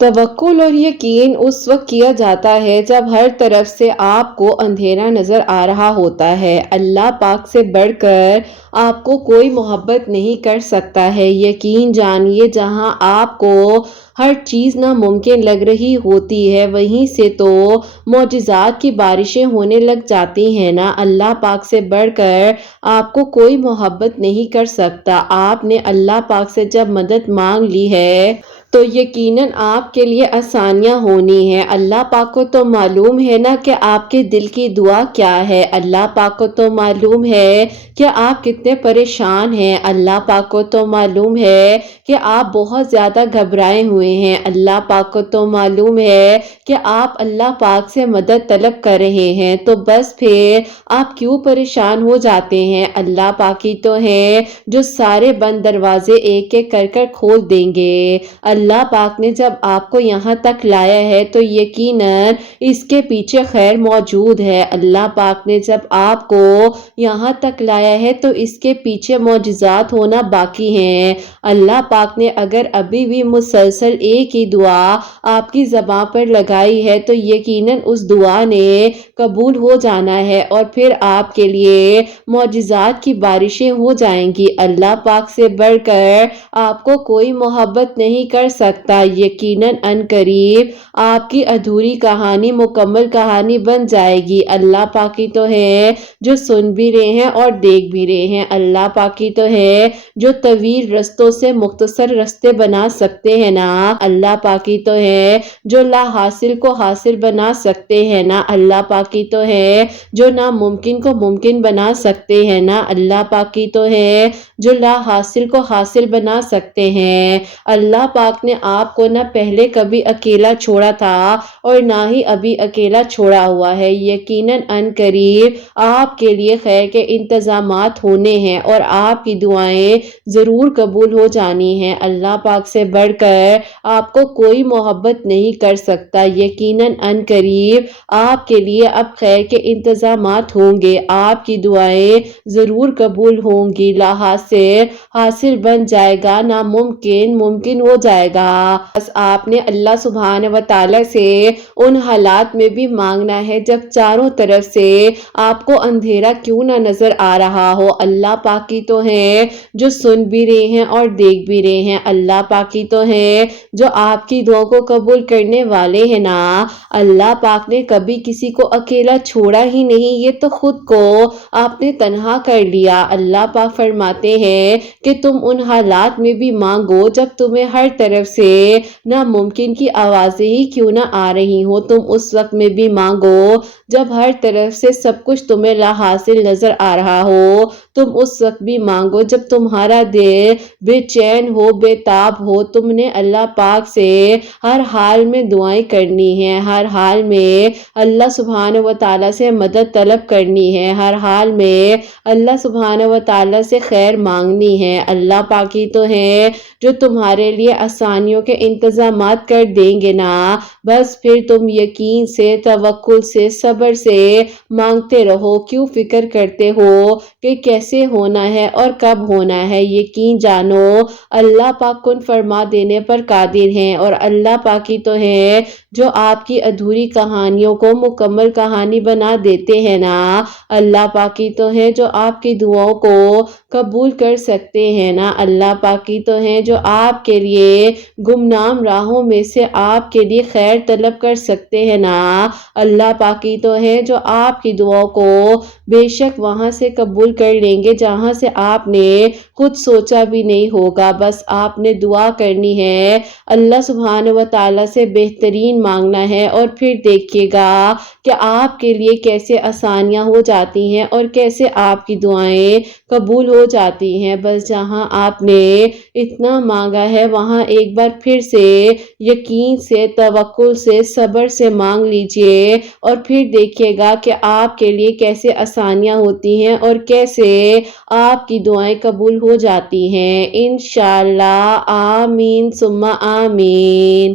توکل اور یقین اس وقت کیا جاتا ہے جب ہر طرف سے آپ کو اندھیرا نظر آ رہا ہوتا ہے۔ اللہ پاک سے بڑھ کر آپ کو کوئی محبت نہیں کر سکتا ہے۔ یقین جانیے جہاں آپ کو ہر چیز ناممکن لگ رہی ہوتی ہے وہیں سے تو معجزات کی بارشیں ہونے لگ جاتی ہیں نا۔ اللہ پاک سے بڑھ کر آپ کو کوئی محبت نہیں کر سکتا۔ آپ نے اللہ پاک سے جب مدد مانگ لی ہے تو یقیناً آپ کے لیے آسانیاں ہونی ہیں۔ اللہ پاک کو تو معلوم ہے نا کہ آپ کے دل کی دعا کیا ہے۔ اللہ پاک کو تو معلوم ہے کہ آپ کتنے پریشان ہیں۔ اللہ پاک کو تو معلوم ہے کہ آپ بہت زیادہ گھبرائے ہوئے ہیں۔ اللہ پاک کو تو معلوم ہے کہ آپ اللہ پاک سے مدد طلب کر رہے ہیں، تو بس پھر آپ کیوں پریشان ہو جاتے ہیں؟ اللہ پاک ہی تو ہے جو سارے بند دروازے ایک ایک کر کر کھول دیں گے۔ اللہ پاک نے جب آپ کو یہاں تک لایا ہے تو یقیناً اس کے پیچھے خیر موجود ہے۔ اللہ پاک نے جب آپ کو یہاں تک لایا ہے تو اس کے پیچھے معجزات ہونا باقی ہیں۔ اللہ پاک نے اگر ابھی بھی مسلسل ایک ہی دعا آپ کی زبان پر لگائی ہے تو یقیناً اس دعا نے قبول ہو جانا ہے اور پھر آپ کے لیے معجزات کی بارشیں ہو جائیں گی۔ اللہ پاک سے بڑھ کر آپ کو کوئی محبت نہیں کر سکتا۔ یقیناً عنقریب آپ کی ادھوری کہانی مکمل کہانی بن جائے گی۔ اللہ پاک ہی تو ہے جو سن بھی رہے ہیں اور دیکھ بھی رہے ہیں۔ اللہ پاک ہی تو ہے جو طویل رستوں سے مختصر رستے بنا سکتے ہیں نا۔ اللہ پاک ہی تو ہے جو لا حاصل کو حاصل بنا سکتے ہیں نا۔ اللہ پاک ہی تو ہے جو ناممکن کو ممکن بنا سکتے ہیں نا۔ اللہ پاک ہی تو ہے جو لا حاصل کو حاصل بنا سکتے ہیں۔ اللہ پاک نے آپ کو نہ پہلے کبھی اکیلا چھوڑا تھا اور نہ ہی ابھی اکیلا چھوڑا ہوا ہے۔ یقیناً عنقریب آپ کے لیے خیر کے انتظامات ہونے ہیں اور آپ کی دعائیں ضرور قبول ہو جانی ہیں۔ اللہ پاک سے بڑھ کر آپ کو کوئی محبت نہیں کر سکتا۔ یقیناً عنقریب آپ کے لیے اب خیر کے انتظامات ہوں گے۔ آپ کی دعائیں ضرور قبول ہوں گی۔ لا حاصل حاصل بن جائے گا، ناممکن ممکن ہو جائے گا۔ بس آپ نے اللہ سبحانہ و تعالیٰ سے ان حالات میں بھی مانگنا ہے جب چاروں طرف سے آپ کو اندھیرا کیوں نہ نظر آ رہا ہو۔ اللہ پاک ہی تو ہے جو سن بھی رہے ہیں اور دیکھ بھی رہے ہیں۔ اللہ پاک ہی تو ہے جو آپ کی دعا کو قبول کرنے والے ہیں نا۔ اللہ پاک نے کبھی کسی کو اکیلا چھوڑا ہی نہیں، یہ تو خود کو آپ نے تنہا کر لیا۔ اللہ پاک فرماتے ہیں کہ تم ان حالات میں بھی مانگو جب تمہیں ہر طرف سے ناممکن کی آوازیں ہی کیوں نہ آ رہی ہوں۔ تم اس وقت میں بھی مانگو جب ہر طرف سے سب کچھ تمہیں لا حاصل نظر آ رہا ہو۔ تم اس وقت بھی مانگو جب تمہارا دل بے چین ہو، بے تاب ہو۔ تم نے اللہ پاک سے ہر حال میں دعائیں کرنی ہیں، ہر حال میں اللہ سبحانہ و تعالیٰ سے مدد طلب کرنی ہے، ہر حال میں اللہ سبحانہ و تعالیٰ سے خیر مانگنی ہے۔ اللہ پاک ہی تو ہے جو تمہارے لیے آسانیوں کے انتظامات کر دیں گے نا۔ بس پھر تم یقین سے، توکل سے، صبر سے مانگتے رہو۔ کیوں فکر کرتے ہو کہ کیسے ہونا ہے اور کب ہونا ہے؟ یقین جانو اللہ پاک کن فرما دینے پر قادر ہیں اور اللہ پاک ہی تو ہے جو آپ کی ادھوری کہانیوں کو مکمل کہانی بنا دیتے ہیں نا۔ اللہ پاک ہی تو ہے جو آپ کی دعاؤں کو قبول کر سکتے ہیں نا۔ اللہ پاک ہی تو ہے جو آپ کے لیے گمنام راہوں میں سے آپ کے لیے خیر طلب کر سکتے ہیں نا۔ اللہ پاک ہی تو ہے جو آپ کی دعاؤں کو بے شک وہاں سے قبول کر لیں گے جہاں سے آپ نے خود سوچا بھی نہیں ہوگا۔ بس آپ نے دعا کرنی ہے، اللہ سبحانہ و تعالیٰ سے بہترین مانگنا ہے اور پھر دیکھیے گا کہ آپ کے لیے کیسے آسانیاں ہو جاتی ہیں اور کیسے آپ کی دعائیں قبول ہو جاتی ہیں۔ بس جہاں آپ نے اتنا مانگا ہے وہاں ایک بار پھر سے یقین سے، توکل سے، صبر سے مانگ لیجئے اور پھر دیکھیے گا کہ آپ کے لیے کیسے آسانیاں ہوتی ہیں اور کیسے آپ کی دعائیں قبول ہو جاتی ہیں۔ انشاءاللہ، آمین ثم آمین۔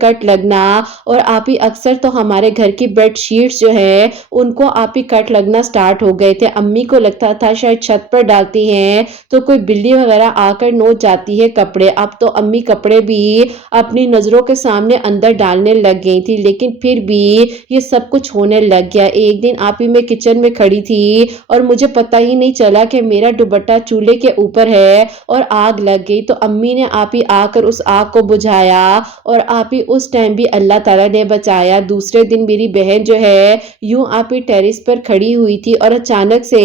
کٹ لگنا، اور آپ ہی اکثر تو ہمارے گھر کی بیڈ شیٹس جو ہے ان کو آپ ہی کٹ لگنا سٹارٹ ہو گئے تھے۔ امی کو لگتا تھا شاید چھت پر ڈالتی ہیں تو کوئی بلی وغیرہ آ کر نوچ جاتی ہے کپڑے۔ اب تو امی کپڑے بھی اپنی نظروں کے سامنے اندر ڈالنے لگ گئی تھی، لیکن پھر بھی یہ سب کچھ ہونے لگ گیا۔ ایک دن آپ ہی میں کچن میں کھڑی تھی اور مجھے پتہ ہی نہیں چلا کہ میرا دوپٹہ چولہے کے اوپر ہے اور آگ لگ گئی، تو امی نے آپ ہی آ کر اس آگ کو بجھایا اور آپ ہی اس ٹائم بھی اللہ تعالیٰ نے بچایا۔ دوسرے دن میری بہن جو ہے یوں آپ ہی ٹیرس پر کھڑی ہوئی تھی اور اچانک سے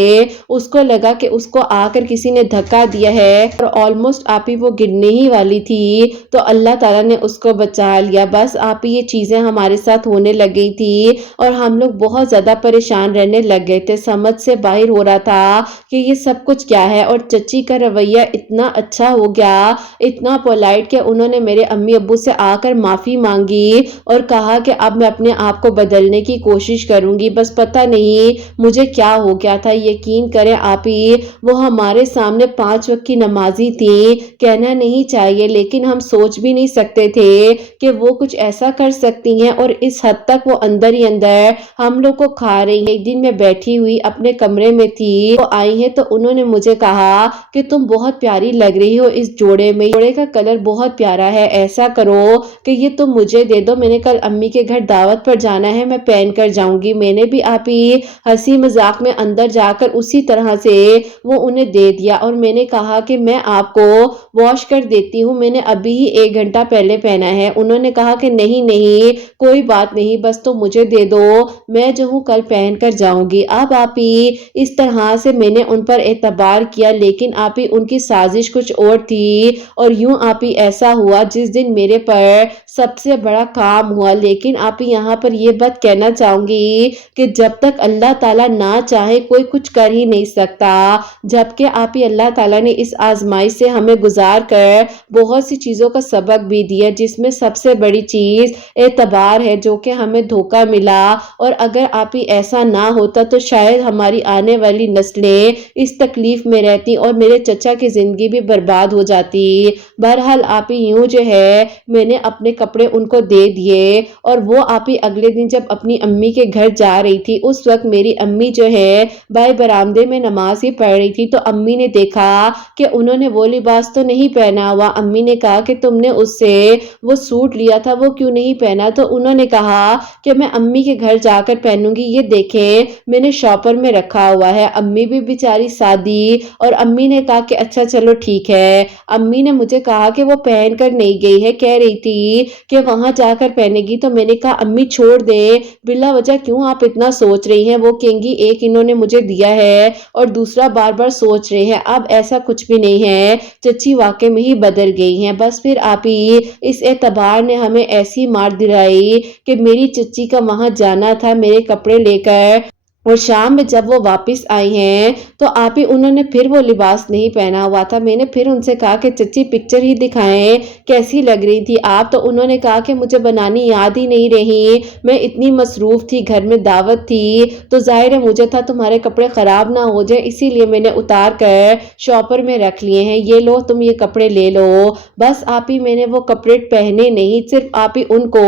اس کو لگا کہ اس کو آ کر کسی نے دھکا دیا ہے اور آلموسٹ آپ ہی وہ گرنے ہی والی تھی، تو اللہ تعالیٰ نے اس کو بچا لیا۔ بس آپ ہی یہ چیزیں ہمارے ساتھ ہونے لگ گئی تھی اور ہم لوگ بہت زیادہ پریشان رہنے لگ گئے تھے، سمجھ سے باہر ہو رہا تھا کہ یہ سب کچھ کیا ہے۔ اور چچی کا رویہ اتنا اچھا ہو گیا، اتنا پولائٹ، کہ انہوں نے میرے امی ابو سے آ کر معافی مانگی اور کہا کہ اب میں اپنے آپ کو بدلنے کی کوشش کروں گی، بس پتہ نہیں مجھے کیا ہو گیا تھا۔ یقین کریں آپ ہی وہ ہمارے سامنے 5 وقت کی نمازی تھی، کہنا نہیں چاہیے لیکن ہم سوچ بھی نہیں سکتے تھے کہ وہ کچھ ایسا کر سکتی ہیں، اور اس حد تک وہ اندر ہی اندر ہم لوگ کو کھا رہی ہیں۔ ایک دن میں بیٹھی ہوئی اپنے کمرے میں تھی، وہ آئی ہیں تو انہوں نے مجھے کہا کہ تم بہت پیاری لگ رہی ہو اس جوڑے میں، جوڑے کا کلر بہت پیارا ہے، ایسا کرو کہ یہ تم مجھے دے دو، میں نے کل امی کے گھر دعوت پر جانا ہے، میں پہن کر جاؤں گی۔ میں نے بھی آپ ہی ہنسی مذاق میں اندر جا کر اسی طرح سے وہ انہیں دے دیا، اور میں نے کہا کہ میں آپ کو واش کر دیتی ہوں، میں نے ابھی ہی 1 گھنٹہ پہلے پہنا ہے۔ انہوں نے کہا کہ نہیں نہیں کوئی بات نہیں، بس تو مجھے دے دو، میں جو ہوں کل پہن کر جاؤں گی۔ اب آپ ہی اس طرح سے میں نے ان پر اعتبار کیا، لیکن آپ ہی ان کی سازش کچھ اور تھی، اور یوں آپ ہی ایسا ہوا جس دن میرے پر سب سے بڑا کام ہوا۔ لیکن آپ ہی یہاں پر یہ بات کہنا چاہوں گی کہ جب تک اللہ تعالیٰ نہ چاہے کوئی کچھ کر ہی نہیں سکتا، جبکہ آپ ہی اللہ تعالیٰ نے اس آزمائش سے ہمیں گزار کر بہت سی چیزوں کا سبق بھی دیا، جس میں سب سے بڑی چیز اعتبار ہے، جو کہ ہمیں دھوکہ ملا، اور اگر آپ ہی ایسا نہ ہوتا تو شاید ہماری آنے والی نسلیں اس تکلیف میں رہتی اور میرے چچا کی زندگی بھی برباد ہو جاتی۔ بہرحال آپ ہی یوں جو ہے میں نے اپنے کپڑے ان کو دے دیے، اور وہ آپ ہی اگلے دن جب اپنی امی کے گھر جا رہی تھی، اس وقت میری امی جو ہے باہر برآمدے میں نماز ہی پڑھ رہی تھی، تو امی نے دیکھا کہ انہوں نے وہ لباس تو نہیں پہنا ہوا۔ امی نے کہا کہ تم نے اس سے وہ سوٹ لیا تھا وہ کیوں نہیں پہنا؟ تو انہوں نے کہا کہ میں امی کے گھر جا کر پہنوں گی، یہ دیکھیں میں نے شاپر میں رکھا ہوا ہے۔ امی بھی بیچاری سادی، اور امی نے کہا کہ اچھا چلو ٹھیک ہے۔ امی نے مجھے کہا کہ وہ پہن کر نہیں گئی ہے، کہہ رہی تھی کہ وہاں جا کر پہنے گی، تو میں نے کہا امی چھوڑ دیں، بلا وجہ کیوں آپ اتنا سوچ رہی ہیں، وہ کہیں گی ایک انہوں نے مجھے دیا ہے اور دوسرا بار بار سوچ رہے ہیں۔ اب ایسا کچھ بھی نہیں ہے، چچی واقع میں ہی بدل گئی ہیں۔ بس پھر آپ ہی اس اعتبار نے ہمیں ایسی مار دلائی کہ میری چچی کا وہاں جانا تھا میرے کپڑے لے کر، اور شام میں جب وہ واپس آئی ہیں تو آپ ہی انہوں نے پھر وہ لباس نہیں پہنا ہوا تھا۔ میں نے پھر ان سے کہا کہ چچی پکچر ہی دکھائیں کیسی لگ رہی تھی آپ، تو انہوں نے کہا کہ مجھے بنانی یاد ہی نہیں رہی، میں اتنی مصروف تھی، گھر میں دعوت تھی، تو ظاہر ہے مجھے تھا تمہارے کپڑے خراب نہ ہو جائیں، اسی لیے میں نے اتار کر شاپر میں رکھ لیے ہیں، یہ لو تم یہ کپڑے لے لو۔ بس آپ ہی میں نے وہ کپڑے پہنے نہیں، صرف آپ ہی ان کو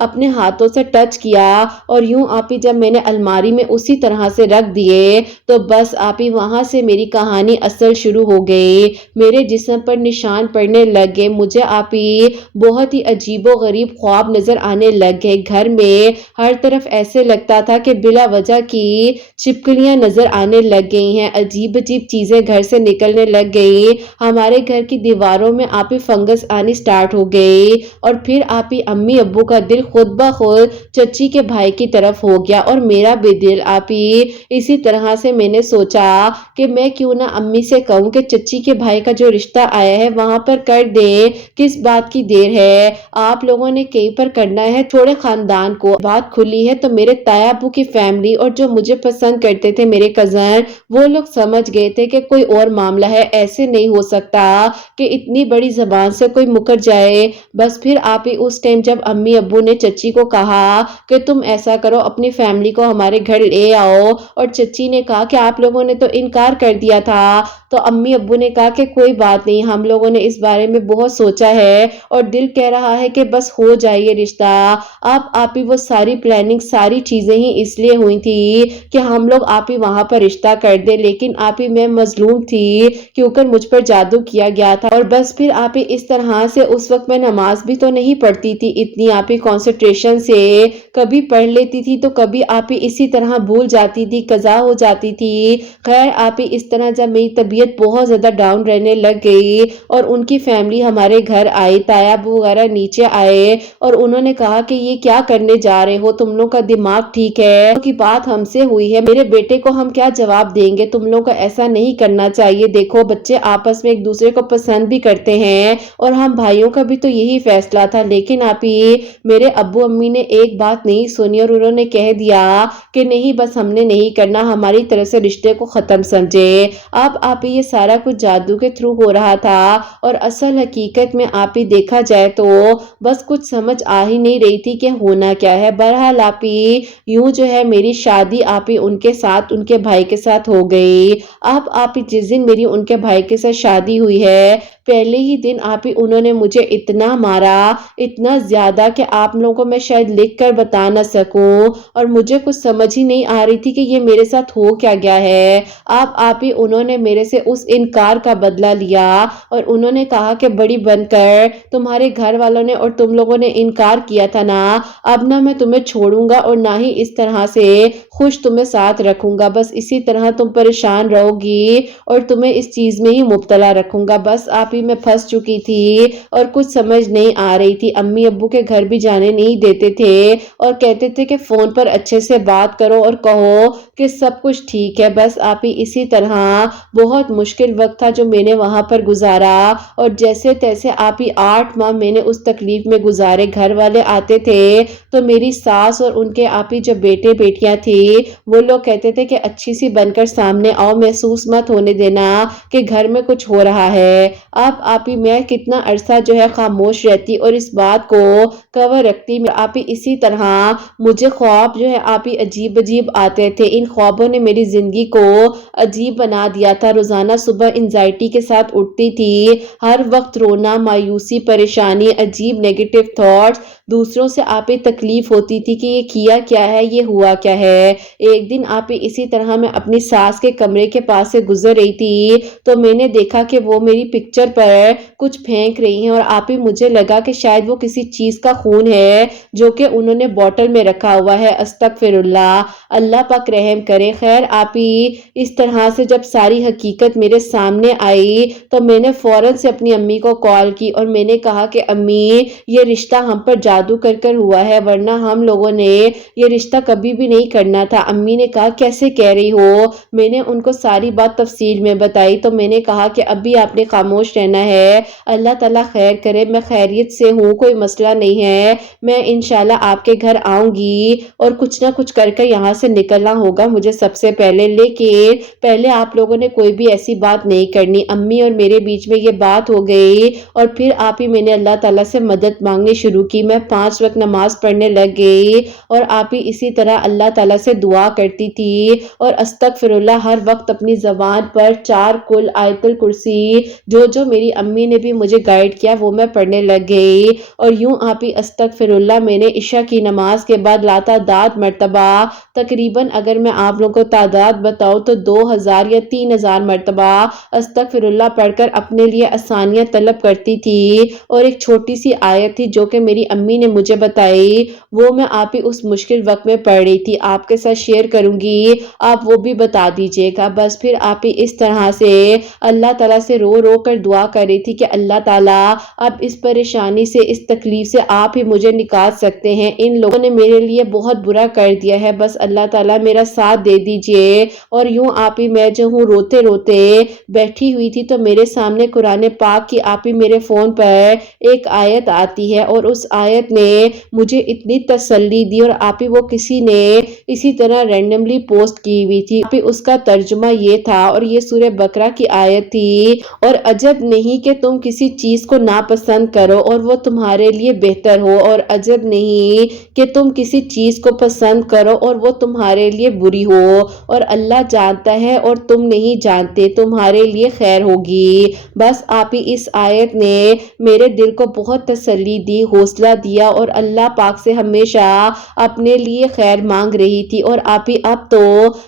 اپنے ہاتھوں سے ٹچ کیا، اور یوں آپ ہی جب میں نے الماری میں اسی طرح سے رکھ دیے تو بس آپ ہی وہاں سے میری کہانی اصل شروع ہو گئی۔ میرے جسم پر نشان پڑنے لگے، مجھے آپ ہی بہت ہی عجیب و غریب خواب نظر آنے لگ گئے، گھر میں ہر طرف ایسے لگتا تھا کہ بلا وجہ کی چھپکلیاں نظر آنے لگ گئی ہیں، عجیب عجیب چیزیں گھر سے نکلنے لگ گئی، ہمارے گھر کی دیواروں میں آپ ہی فنگس آنی سٹارٹ ہو گئی، اور پھر آپ ہی امی ابو کا دل خود بخود چچی کے بھائی کی طرف ہو گیا، اور میرا بھی دل آپ ہی اسی طرح سے میں نے سوچا کہ میں کیوں نہ امی سے کہوں کہ چچی کے بھائی کا جو رشتہ آیا ہے وہاں پر کر دیں، کس بات کی دیر ہے، آپ لوگوں نے کہیں پر کرنا ہے، تھوڑے خاندان کو بات کھلی ہے۔ تو میرے تایا ابو کی فیملی اور جو مجھے پسند کرتے تھے میرے کزن، وہ لوگ سمجھ گئے تھے کہ کوئی اور معاملہ ہے، ایسے نہیں ہو سکتا کہ اتنی بڑی زبان سے کوئی مکر جائے۔ بس پھر آپ ہی اس ٹائم جب امی ابو نے چچی کو کہا کہ تم ایسا کرو اپنی فیملی کو ہمارے گھر لے لے آؤ۔ اور چچی نے کہا کہ آپ لوگوں نے تو انکار کر دیا تھا۔ تو امی ابو نے کہا کہ کوئی بات نہیں، ہم لوگوں نے اس بارے میں بہت سوچا ہے اور دل کہہ رہا ہے کہ بس ہو جائے یہ رشتہ۔ آپ ہی وہ ساری پلاننگ، ساری چیزیں ہی اس لیے ہوئی تھی کہ ہم لوگ آپ ہی وہاں پر رشتہ کر دے، لیکن آپ ہی میں مظلوم تھی کیونکہ مجھ پر جادو کیا گیا تھا۔ اور بس پھر آپ ہی اس طرح سے، اس وقت میں نماز بھی تو نہیں پڑھتی تھی اتنی، آپ ہی کنسنٹریشن سے کبھی پڑھ لیتی تھی تو کبھی آپ ہی اسی طرح بھول جاتی تھی، قضا ہو جاتی تھی۔ خیر آپ ہی اس طرح جب میری طبیعت بہت زیادہ ڈاؤن رہنے لگ گئی اور ان کی فیملی ہمارے گھر آئی، تایا ابو وغیرہ نیچے آئے اور انہوں نے کہا کہ یہ کیا کرنے جا رہے ہو، تم لوگ کا دماغ ٹھیک ہے؟ کی بات ہم سے ہوئی ہے، میرے بیٹے کو ہم کیا جواب دیں گے؟ تم لوگ کو ایسا نہیں کرنا چاہیے، دیکھو بچے آپس میں ایک دوسرے کو پسند بھی کرتے ہیں اور ہم بھائیوں کا بھی تو یہی فیصلہ تھا، لیکن آپ ہی میرے ابو امی نے ایک بات نہیں سنی اور انہوں نے کہہ دیا کہ نہیں بس ہم نے نہیں کرنا، ہماری طرف سے رشتے کو ختم سمجھے۔ اب آپ ہی یہ سارا کچھ جادو کے تھرو ہو رہا تھا اور اصل حقیقت میں آپ ہی دیکھا جائے تو بس کچھ سمجھ آ ہی نہیں رہی تھی کہ ہونا کیا ہے۔ بہرحال آپ ہی یوں جو ہے میری شادی آپ ہی ان کے ساتھ، ان کے بھائی کے ساتھ ہو گئی۔ اب آپ ہی جس دن میری ان کے بھائی کے ساتھ شادی ہوئی ہے، پہلے ہی دن آپ ہی انہوں نے مجھے اتنا مارا، اتنا زیادہ کہ آپ لوگوں کو میں شاید لکھ کر بتا نہ سکوں، اور مجھے کچھ سمجھ ہی نہیں آ رہی تھی کہ یہ میرے ساتھ ہو کیا گیا ہے۔ آپ ہی انہوں نے میرے سے اس انکار کا بدلہ لیا اور انہوں نے کہا کہ بڑی بن کر تمہارے گھر والوں نے اور تم لوگوں نے انکار کیا تھا نا، اب نہ میں تمہیں چھوڑوں گا اور نہ ہی اس طرح سے خوش تمہیں ساتھ رکھوں گا، بس اسی طرح تم پریشان رہو گی اور تمہیں اس چیز میں ہی مبتلا رکھوں گا۔ بس آپ ہی میں پھنس چکی تھی اور کچھ سمجھ نہیں آ رہی تھی، امی ابو کے گھر بھی جانے نہیں دیتے تھے اور کہتے تھے کہ فون پر اچھے سے بات کرو اور کہو کہ سب کچھ ٹھیک ہے۔ بس آپ ہی اسی طرح بہت مشکل وقت تھا جو میں نے وہاں پر گزارا اور جیسے تیسے آپ ہی 8 ماہ میں نے اس تکلیف میں گزارے۔ گھر والے آتے تھے تو میری ساس اور ان کے آپ ہی جو بیٹے بیٹیاں تھی وہ لوگ کہتے تھے کہ اچھی سی بن کر سامنے آؤ، محسوس مت ہونے دینا کہ گھر میں کچھ ہو رہا ہے۔ اب آپ ہی میں کتنا عرصہ جو ہے خاموش رہتی اور اس بات کو کور رکھتی، آپ ہی اسی طرح مجھے خواب جو ہے آپ ہی عجیب عجیب آتے تھے، ان خوابوں نے میری زندگی کو عجیب بنا دیا تھا۔ روزانہ صبح انزائٹی کے ساتھ اٹھتی تھی، ہر وقت رونا، مایوسی، پریشانی، عجیب نیگیٹو تھاٹس، دوسروں سے آپ ہی تکلیف ہوتی تھی کہ یہ کیا کیا ہے، یہ ہوا کیا ہے۔ ایک دن آپ ہی اسی طرح میں اپنی ساس کے کمرے کے پاس سے گزر رہی تھی تو میں نے دیکھا کہ وہ میری پکچر پر کچھ پھینک رہی ہیں اور آپ ہی مجھے لگا کہ شاید وہ کسی چیز کا خون ہے جو کہ انہوں نے بوٹل میں رکھا ہوا ہے۔ استغفر اللہ، اللہ پاک رحم کرے۔ خیر آپ ہی اس طرح سے جب ساری حقیقت میرے سامنے آئی تو میں نے فوراً سے اپنی امی کو کال کی اور میں نے کہا کہ امی یہ رشتہ ہم پر جادو کر کر ہوا ہے، ورنہ ہم لوگوں نے یہ رشتہ کبھی بھی نہیں کرنا تھا۔ امی نے کہا کیسے کہہ رہی ہو؟ میں نے ان کو ساری بات تفصیل میں بتائی تو میں نے کہا کہ ابھی آپ نے خاموش رہنا ہے، اللہ تعالیٰ خیر کرے، میں خیریت سے ہوں، کوئی مسئلہ نہیں ہے، میں انشاءاللہ آپ کے گھر آؤں گی اور کچھ نہ کچھ کر کے یہاں سے نکلنا ہوگا مجھے سب سے پہلے، لیکن پہلے آپ لوگوں نے کوئی بھی ایسی بات نہیں کرنی۔ امی اور میرے بیچ میں یہ بات ہو گئی اور پھر آپ ہی میں نے اللہ تعالیٰ سے مدد مانگنی شروع کی، میں 5 وقت نماز پڑھنے لگ گئی اور آپ ہی اسی طرح اللہ تعالیٰ سے دعا کرتی تھی اور استغفر اللہ ہر وقت اپنی زبان پر 4 کل، آیت الکرسی، جو میری امی نے بھی مجھے گائیڈ کیا وہ میں پڑھنے لگ گئی اور یوں آپ ہی استغفر اللہ میں نے عشاء کی نماز کے بعد لاتعداد مرتبہ، تقریباً اگر میں آپ لوگوں کو تعداد بتاؤں تو 2000 یا 3000 مرتبہ استغفر اللہ پڑھ کر اپنے لیے آسانیاں طلب کرتی تھی۔ اور ایک چھوٹی سی آیت تھی جو کہ میری امی نے مجھے بتائی، وہ میں آپ ہی اس مشکل وقت میں پڑھ رہی تھی، آپ کے ساتھ شیئر کروں گی، آپ وہ بھی بتا دیجئے گا۔ بس پھر آپ ہی اس طرح سے اللہ تعالیٰ سے رو رو کر دعا کر رہی تھی کہ اللہ تعالیٰ اب اس پریشانی سے، اس تکلیف سے آپ ہی مجھے نکال سکتے ہیں، ان لوگوں نے میرے لیے بہت برا کر دیا ہے، بس اللہ تعالیٰ میرا ساتھ دے دیجئے۔ اور یوں آپ ہی میں جو ہوں روتے روتے بیٹھی ہوئی تھی تو میرے سامنے قرآن پاک کی آپ ہی میرے فون پر ایک آیت آتی ہے اور اس آیت آیت نے مجھے اتنی تسلی دی، اور آپ ہی وہ کسی نے اسی طرح رینڈملی پوسٹ کی ہوئی تھی، آپ ہی اس کا ترجمہ یہ تھا، اور یہ سورہ بقرہ کی آیت تھی، اور عجب نہیں کہ تم کسی چیز کو ناپسند کرو اور وہ تمہارے لیے بہتر ہو، اور عجب نہیں کہ تم کسی چیز کو پسند کرو اور وہ تمہارے لیے بری ہو، اور اللہ جانتا ہے اور تم نہیں جانتے، تمہارے لیے خیر ہوگی۔ بس آپ ہی اس آیت نے میرے دل کو بہت تسلی دی، حوصلہ دیا، اور اللہ پاک سے ہمیشہ اپنے لیے خیر مانگ رہی تھی، اور آپ ہی اب تو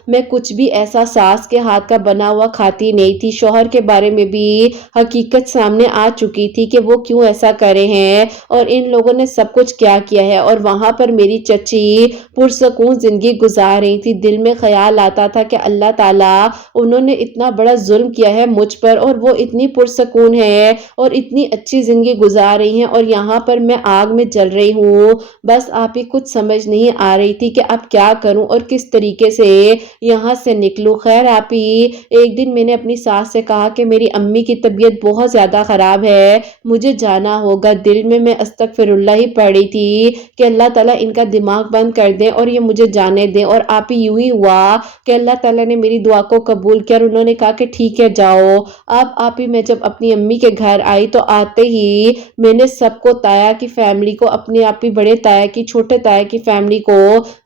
میں کچھ بھی ایسا ساس کے ہاتھ کا بنا ہوا کھاتی نہیں تھی۔ شوہر کے بارے میں بھی حقیقت سامنے آ چکی تھی کہ وہ کیوں ایسا کرے ہیں اور ان لوگوں نے سب کچھ کیا کیا ہے، اور وہاں پر میری چچی پرسکون زندگی گزار رہی تھی۔ دل میں خیال آتا تھا کہ اللہ تعالیٰ انہوں نے اتنا بڑا ظلم کیا ہے مجھ پر، اور وہ اتنی پرسکون ہے اور اتنی اچھی زندگی گزار رہی ہیں، اور یہاں پر میں آگ میں جل رہی ہوں۔ بس آپ ہی کچھ سمجھ نہیں آ رہی تھی کہ اب کیا کروں اور کس طریقے سے یہاں سے نکلوں۔ خیر آپ ہی ایک دن میں نے اپنی ساس سے کہا کہ میری امی کی طبیعت بہت زیادہ خراب ہے، مجھے جانا ہوگا۔ دل میں استغفر اللہ ہی پڑھ رہی تھی کہ اللہ تعالیٰ ان کا دماغ بند کر دیں اور یہ مجھے جانے دیں، اور آپ ہی یوں ہی ہوا کہ اللہ تعالیٰ نے میری دعا کو قبول کیا، اور انہوں نے کہا کہ ٹھیک ہے جاؤ۔ اب آپ ہی میں جب اپنی امی کے گھر آئی تو آتے ہی میں نے سب کو، تایا کی فیملی کو، اپنے آپ ہی بڑے تایا کی، چھوٹے تایا کی فیملی کو،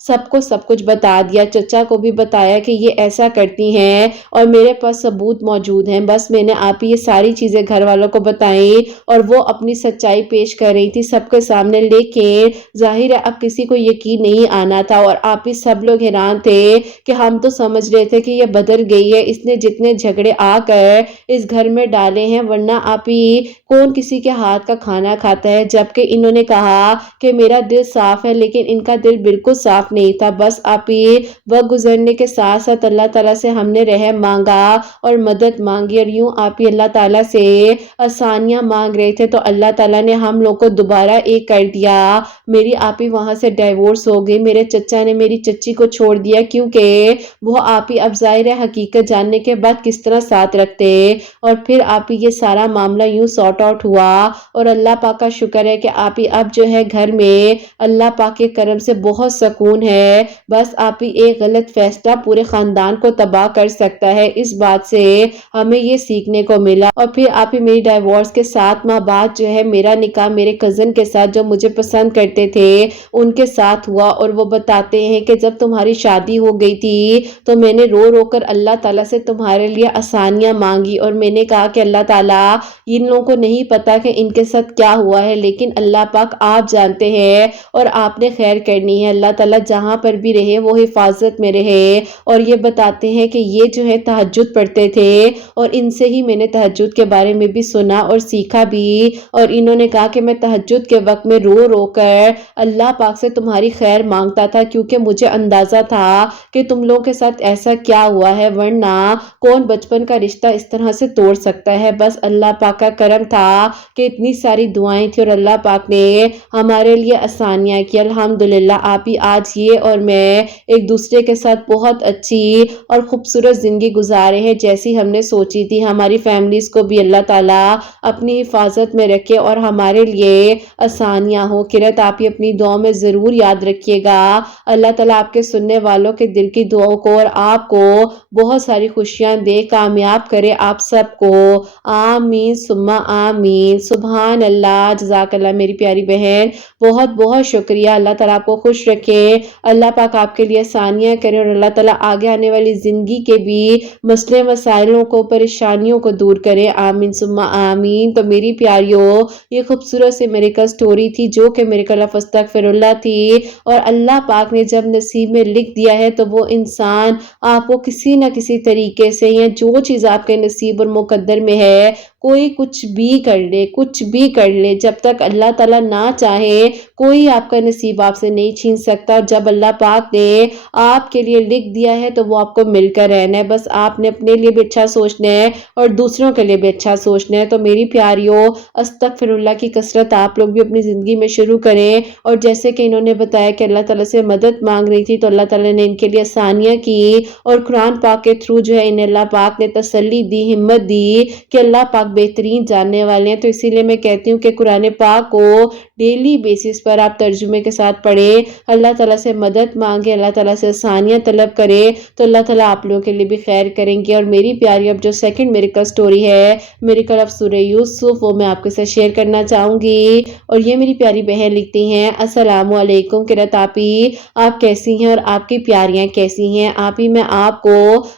سب کو سب کچھ بتا دیا۔ چچا کو بھی بتایا کہ یہ ایسا کرتی ہیں اور میرے پاس ثبوت موجود ہیں۔ بس میں نے آپ ہی یہ ساری چیزیں گھر والوں کو بتائیں، اور وہ اپنی سچائی پیش کر رہی تھی سب کے سامنے، لیکن ظاہر ہے اب کسی کو یقین نہیں آنا تھا، اور آپ ہی سب لوگ حیران تھے کہ ہم تو سمجھ رہے تھے کہ یہ بدل گئی ہے، اس نے جتنے جھگڑے آ کر اس گھر میں ڈالے ہیں، ورنہ آپ ہی کون کسی کے ہاتھ کا کھانا کھاتا ہے، جبکہ انہوں نے کہا کہ میرا دل صاف ہے، لیکن ان کا دل بالکل صاف نہیں تھا۔ بس آپ ہی وقت گزرنے کے ساتھ ساتھ اللہ تعالیٰ سے ہم نے رحم مانگا اور مدد مانگی، اور یوں آپ ہی اللہ تعالیٰ سے آسانیاں مانگ رہے تھے تو اللہ تعالیٰ نے ہم لوگ کو دوبارہ ایک کر دیا۔ میری آپ ہی وہاں سے ڈائیورس ہو گئی، میرے چچا نے میری چچی کو چھوڑ دیا، کیونکہ وہ آپ ہی اب ظاہر ہے حقیقت جاننے کے بعد کس طرح ساتھ رکھتے، اور پھر آپ ہی یہ سارا معاملہ یوں سارٹ آؤٹ ہوا، اور اللہ پاک کا شکر ہے کہ آپ ہی اب جو ہے گھر میں اللہ پاک کے کرم سے بہت سکون ہے۔ بس آپ ہی ایک غلط فیصلہ پورے خاندان کو تباہ کر سکتا ہے، اس بات سے ہمیں یہ سیکھنے کو ملا۔ اور پھر آپ ہی میری ڈائیورس کے 7 ماہ بعد جو ہے میرا نکاح میرے کزن کے ساتھ، جو مجھے پسند کرتے تھے، ان کے ساتھ ہوا، اور وہ بتاتے ہیں کہ جب تمہاری شادی ہو گئی تھی تو میں نے رو رو کر اللہ تعالیٰ سے تمہارے لیے آسانیاں مانگی، اور میں نے کہا کہ اللہ تعالیٰ ان لوگوں کو نہیں پتا کہ ان کے ساتھ کیا ہوا ہے، لیکن اللہ پاک آپ جانتے ہیں اور آپ نے خیر کرنی ہے۔ اللہ تعالیٰ جہاں پر بھی رہے وہ حفاظت میں رہے۔ اور یہ بتاتے ہیں کہ یہ جو ہے تہجد پڑھتے تھے، اور ان سے ہی میں نے تہجد کے بارے میں بھی سنا اور سیکھا بھی، اور انہوں نے کہا کہ میں تہجد کے وقت میں رو رو کر اللہ پاک سے تمہاری خیر مانگتا تھا، کیونکہ مجھے اندازہ تھا کہ تم لوگوں کے ساتھ ایسا کیا ہوا ہے، ورنہ کون بچپن کا رشتہ اس طرح سے توڑ سکتا ہے۔ بس اللہ پاک کا کرم تھا کہ اتنی ساری دعائیں تھی اور اللہ پاک نے ہمارے لیے آسانیاں کی۔ الحمدللہ آپ ہی آج یہ اور میں ایک دوسرے کے ساتھ بہت اچھی اور خوبصورت زندگی گزارے ہیں، جیسی ہم نے سوچی تھی۔ ہماری فیملیز کو بھی اللہ تعالیٰ اپنی حفاظت میں رکھے اور ہمارے لیے آسانیاں ہو۔ قرت آپ ہی اپنی دعاؤں میں ضرور یاد رکھیے گا۔ اللہ تعالیٰ آپ کے سننے والوں کے دل کی دعاؤں کو اور آپ کو بہت ساری خوشیاں دے، کامیاب کرے آپ سب کو، آمین ثم آمین۔ سبحان اللہ، جزاک اللہ میری پیاری بہن، بہت بہت شکریہ۔ اللہ تعالیٰ آپ کو خوش رکھے، اللہ پاک آپ کے لیے آسانیاں کرے، اور اللہ تعالیٰ آگے آنے والی زندگی کے بھی مسئلے مسائلوں کو، پریشانیوں کو دور کرے، آمین ثم آمین۔ تو میری پیاریوں، یہ خوبصورت سے میری کا سٹوری تھی جو کہ میرے کلف استغفر اللہ تھی، اور اللہ پاک نے جب نصیب میں لکھ دیا ہے تو وہ انسان آپ کو کسی نہ کسی طریقے سے، یا جو چیز آپ کے نصیب اور مقدر میں ہے، کوئی کچھ بھی کر لے، کچھ بھی کر لے، جب تک اللہ تعالیٰ نہ چاہے کوئی آپ کا نصیب آپ سے نہیں چھین سکتا۔ جب اللہ پاک نے آپ کے لیے لکھ دیا ہے تو وہ آپ کو مل کر رہنا ہے، بس آپ نے اپنے لیے بھی اچھا سوچنا ہے اور دوسروں کے لیے بھی اچھا سوچنا ہے۔ تو میری پیاریوں، استغفر اللہ کی کثرت آپ لوگ بھی اپنی زندگی میں شروع کریں، اور جیسے کہ انہوں نے بتایا کہ اللہ تعالیٰ سے مدد مانگ رہی تھی تو اللہ تعالیٰ نے ان کے لیے آسانیاں کی، اور قرآن پاک کے تھرو جو ہے انہیں اللہ پاک نے تسلی دی، ہمت دی کہ اللہ پاک بہترین جاننے والے ہیں۔ تو اسی لیے میں کہتی ہوں کہ قرآن پاک کو ڈیلی بیسس پر آپ ترجمے کے ساتھ پڑھیں، اللہ تعالیٰ سے مدد مانگیں، اللہ تعالیٰ سے آسانیاں طلب کریں تو اللہ تعالیٰ آپ لوگوں کے لیے بھی خیر کریں گے۔ اور میری پیاری اب جو سیکنڈ میریکل سٹوری ہے، میریکل آف سورہ یوسف، وہ میں آپ کے ساتھ شیئر کرنا چاہوں گی۔ اور یہ میری پیاری بہن لکھتی ہیں، السلام علیکم قرۃ آپی، آپ کیسی ہیں اور آپ کی پیاریاں کیسی ہیں؟ آپی میں آپ کو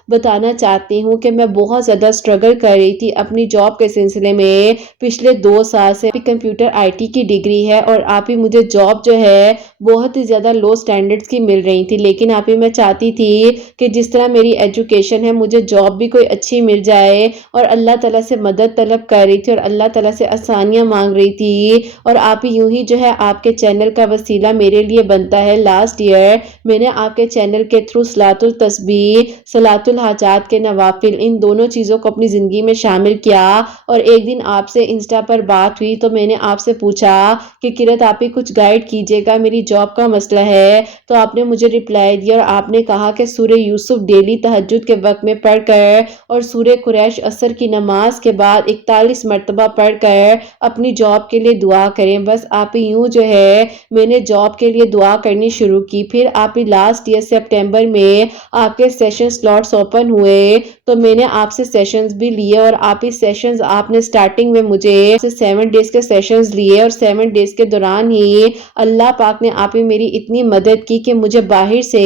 بتانا چاہتی ہوں کہ میں بہت زیادہ سٹرگل کر رہی تھی اپنی جاب کے سلسلے میں پچھلے 2 سال سے۔ کمپیوٹر IT کی ڈگری ہے اور آپی مجھے جاب جو ہے بہت ہی زیادہ لو سٹینڈرڈز کی مل رہی تھی، لیکن آپی میں چاہتی تھی کہ جس طرح میری ایجوکیشن ہے مجھے جاب بھی کوئی اچھی مل جائے، اور اللہ تعالیٰ سے مدد طلب کر رہی تھی اور اللہ تعالیٰ سے آسانیاں مانگ رہی تھی۔ اور آپی یوں ہی جو ہے آپ کے چینل کا وسیلہ میرے لیے بنتا ہے۔ لاسٹ ایئر میں نے آپ کے چینل کے تھرو صلاۃ التسبیح، صلاۃ الحاجات کے نوافل، ان دونوں چیزوں کو اپنی زندگی میں شامل کیا۔ اور ایک دن آپ سے انسٹا پر بات ہوئی تو میں نے آپ سے پوچھا کہ قرۃ آپی کچھ گائیڈ کیجیے گا، میری جاب کا مسئلہ ہے۔ تو آپ نے مجھے رپلائی دیا اور آپ نے کہا کہ سورہ یوسف ڈیلی تہجد کے وقت میں پڑھ کر اور سورہ قریش عصر کی نماز کے بعد 41 مرتبہ پڑھ کر اپنی جاب کے لیے دعا کریں۔ بس آپ یوں جو ہے میں نے جاب کے لیے دعا کرنی شروع کی۔ پھر آپ لاسٹ ایئر سپٹمبر میں آپ کے سیشن سلاٹس اوپن ہوئے تو میں نے آپ سے سیشنز بھی لیے، اور آپ سیشنز آپ نے سٹارٹنگ میں مجھے 7 ڈیز کے سیشنز لیے، اور 7 ڈیز کے دوران ہی اللہ پاک نے آپ میری اتنی مدد کی کہ مجھے باہر سے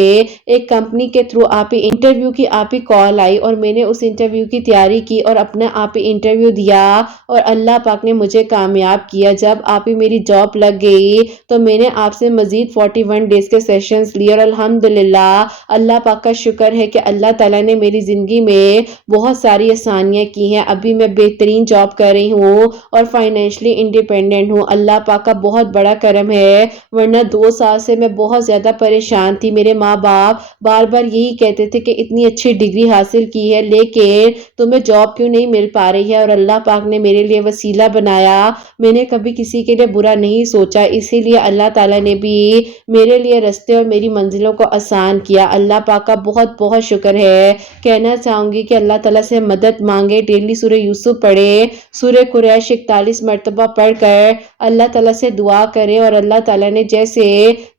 ایک کمپنی کے تھرو آپ انٹرویو کی آپ کال آئی، اور میں نے اس انٹرویو کی تیاری کی اور اپنا آپ انٹرویو دیا اور اللہ پاک نے مجھے کامیاب کیا۔ جب آپ میری جاب لگ گئی تو میں نے آپ سے مزید 41 ڈیز کے سیشنز لیے، اور الحمدللہ اللہ پاک کا شکر ہے کہ اللہ تعالیٰ نے میری زندگی میں بہت ساری آسانیاں کی ہیں۔ ابھی میں بہترین جاب کر رہی ہوں اور فائنینشلی انڈیپینڈنٹ ہوں، اللہ پاک کا بہت بڑا کرم ہے، ورنہ 2 سال سے میں بہت زیادہ پریشان تھی۔ میرے ماں باپ بار بار یہی کہتے تھے کہ اتنی اچھی ڈگری حاصل کی ہے لیکن تمہیں جاب کیوں نہیں مل پا رہی ہے، اور اللہ پاک نے میرے لیے وسیلہ بنایا۔ میں نے کبھی کسی کے لیے برا نہیں سوچا، اسی لیے اللہ تعالیٰ نے بھی میرے لیے راستے اور میری منزلوں کو آسان کیا۔ اللہ پاک کا بہت بہت شکر ہے۔ کہنا چاہوں گی کہ اللہ تعالیٰ سے مدد مانگے، ڈیلی سورہ یوسف پڑھے، سورہ قریش 41 مرتبہ پڑھ کر اللہ تعالیٰ سے دعا کرے، اور اللہ تعالیٰ نے جیسے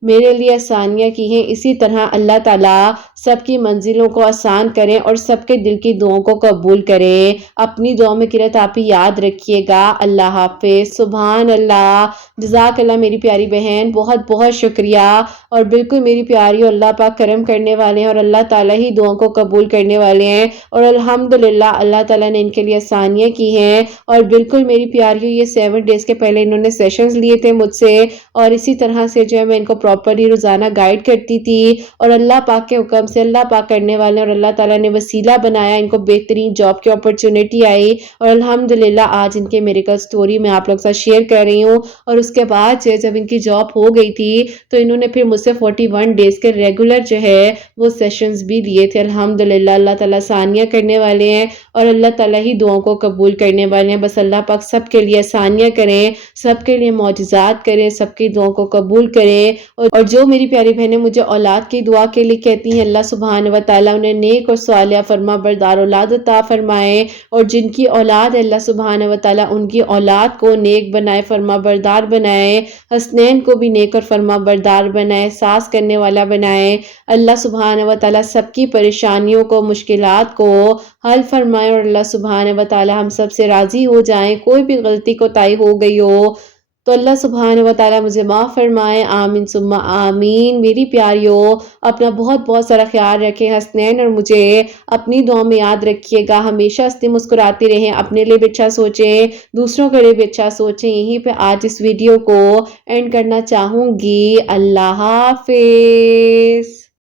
میرے لیے آسانیاں کی ہیں اسی طرح اللہ تعالیٰ سب کی منزلوں کو آسان کریں اور سب کے دل کی دعاؤں کو قبول کریں۔ اپنی دعاؤں میں قرۃ آپی یاد رکھیے گا۔ اللہ حافظ۔ سبحان اللہ، جزاک اللہ میری پیاری بہن، بہت بہت شکریہ۔ اور بالکل میری پیاری، اللہ پاک کرم کرنے والے ہیں اور اللہ تعالیٰ ہی دعاؤں کو قبول کرنے والے ہیں، اور الحمدللہ اللہ تعالیٰ نے ان کے لیے آسانیاں کی ہیں۔ اور بالکل میری پیاریوں، یہ 7 ڈیز کے پہلے انہوں نے سیشنز لیے تھے مجھ سے، اور اسی طرح سے جو ہے میں ان کو پراپرلی روزانہ گائیڈ کرتی تھی، اور اللہ پاک کے حکم سے اللہ پاک کرنے والے اور اللہ تعالیٰ نے وسیلہ بنایا، ان کو بہترین جاب کی اپرچونٹی آئی، اور الحمدللہ آج ان کے میریکل سٹوری میں آپ لوگ ساتھ شیئر کر رہی ہوں۔ اور اس کے بعد جب ان کی جاب ہو گئی تھی تو انہوں نے پھر مجھ سے 41 ڈیز کے ریگولر جو ہے وہ سیشنز بھی لیے تھے۔ الحمدللہ اللہ تعالیٰ آسانیاں کرنے والے ہیں اور اللہ تعالیٰ ہی دعاؤں کو قبول کرنے والے ہیں۔ بس اللہ پاک سب کے لیے آسانیاں کریں، سب کے لیے معجزات کریں، سب کی دعاؤں کو قبول کریں۔ اور جو میری پیاری بہنیں مجھے اولاد کی دعا کے لیے کہتی ہیں، اللہ سبحانہ و تعالیٰ انہیں نیک اور صالحہ فرما بردار اولاد عطا فرمائے، اور جن کی اولاد ہے اللہ سبحانہ و تعالیٰ ان کی اولاد کو نیک بنائے، فرما بردار بنائے، حسنین کو بھی نیک اور فرما بردار بنائے، ساس کرنے والا بنائے۔ اللہ سبحانہ و تعالیٰ سب کی پریشانیوں کو، مشکلات کو حل فرمائے، اور اللہ سبحانہ و تعالیٰ ہم سب سے راضی ہو جائیں۔ کوئی بھی غلطی کوتاہی ہو گئی ہو تو اللہ سبحانہ و تعالیٰ مجھے معاف فرمائے، آمین ثم آمین۔ میری پیاریوں، اپنا بہت بہت سارا خیال رکھیں، حسنین اور مجھے اپنی دعا میں یاد رکھیے گا، ہمیشہ ہنستے مسکراتے رہیں، اپنے لیے بھی اچھا سوچیں، دوسروں کے لیے بھی اچھا سوچیں۔ یہیں پہ آج اس ویڈیو کو اینڈ کرنا چاہوں گی۔ اللہ حافظ۔